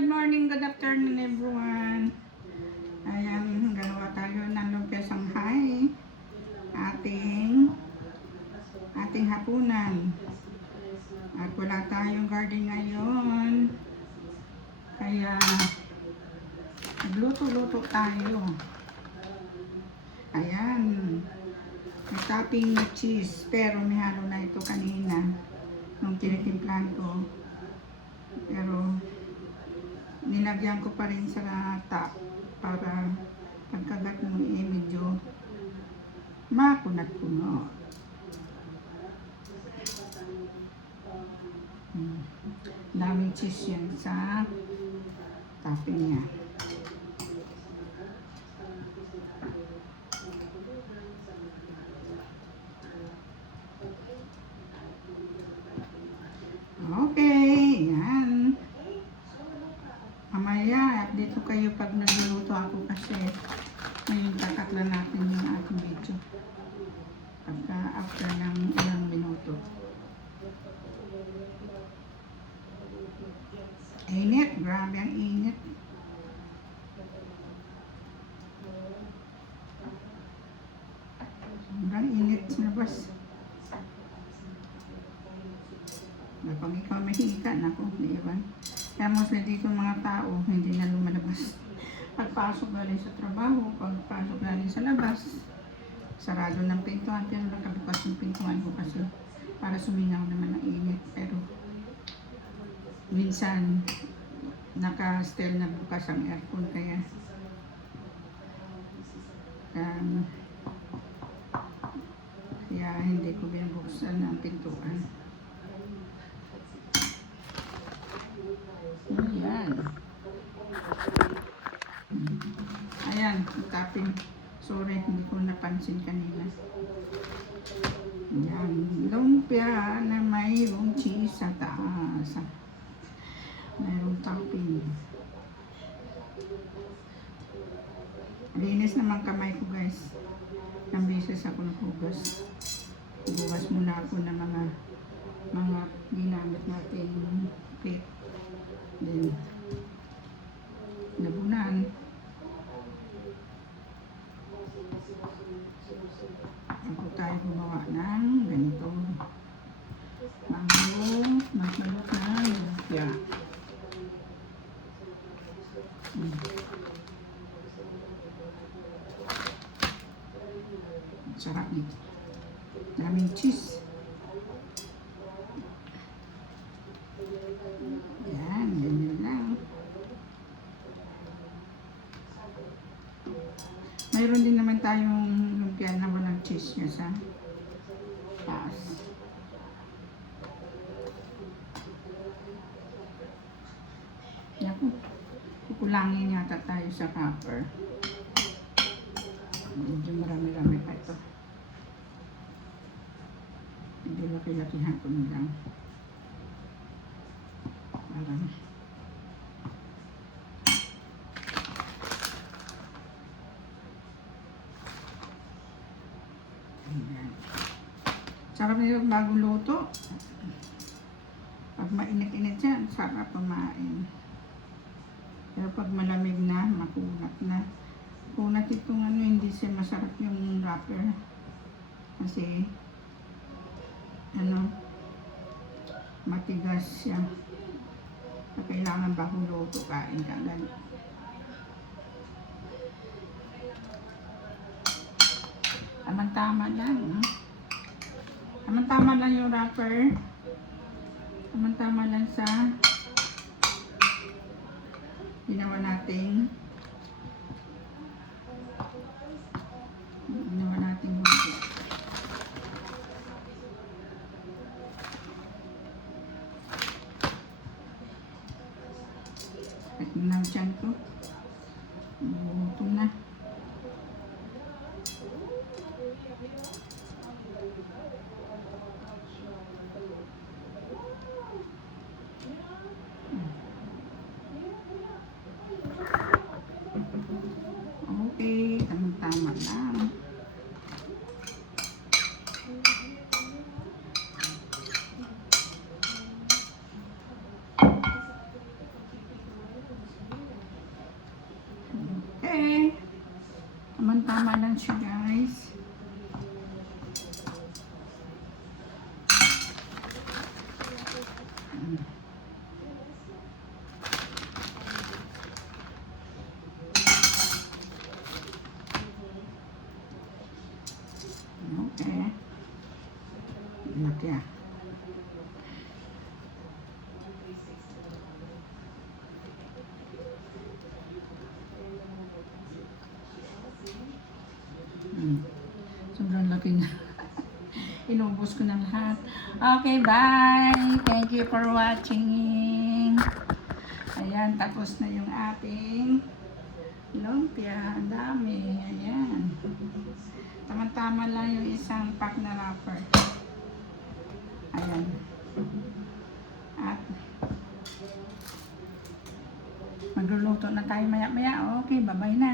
good morning, good afternoon everyone. Ayan, gagawa tayo ng lumpia Shanghai. Ating hapunan. At wala tayong garden ngayon. Kaya nagluto-luto tayo. Ayan. May topping with cheese. Pero may halo na ito kanina. Nung tinitimplahan ko. Pero nilagyan ko pa rin sa top para pagkagat mo medyo makunat-kunot. Daming cheese yan sa topping niya. Okay, yan. Mamaya, update ko kayo pag nagluluto ako kasi ngayon tatakla natin yung ating video. Pagka after ng ilang minuto. Init, grabe ang init. Sobrang init sa labas. Kapag ikaw mahika, naku, di ba? Kaya mostly dito mga tao, hindi na lumalabas. Pagpasok galing sa trabaho, pagpasok galing sa labas, sarado ng pintuan, pero nakabukas yung pintuan ko kasi para sumingaw naman ang init. Pero minsan, naka-still na bukas ang aircon, kaya hindi ko binubuksan ang pintuan. Ayan. Ayan, topping. Sorry, hindi ko napansin kanina. Ayan, lumpia na mayroong cheese sa taas. Mayroong topping. Linis naman kamay ko, guys. Ng beses ako naghugas. Hugas muna ako ng mga ginamit natin plate. Then, nabunan. Ako tayo gumawa ng ganito. Mango, masalok na lumpia. Sarap nito. Daming cheese. Yan, ganyan lang. Mayroon din naman tayong lumpia na walang cheese niya sa taas. Naku, kukulangin yata tayo sa copper. Medyo marami-rami pa ito. Medyo laki-lakihan ko na lang. Parang ayan. Sarap nito bagong luto. Pag mainit-init yan, sarap kumain. Pero pag malamig na, makunat na. Kunat itong hindi siya masarap yung wrapper. Kasi matigas siya. Kailangan bagong luto, kain ka agad. Tamang-tama lang. Tamang-tama lang yung wrapper. Tamang-tama lang sa ginawa nating lumpia. At nandiyan ko. Gutom na. Okay, tama lang. Tamang-tama lang siya, guys. Okay. Laki ah. Sobrang laki na. Inubos ko na lahat. Okay, bye! Thank you for watching. Ayan, tapos na yung ating lumpia. Ang dami. Ayan. Tama-tama lang yung isang pack na wrapper. Ayan. At magluluto na tayo maya-maya. Okay, bye-bye na.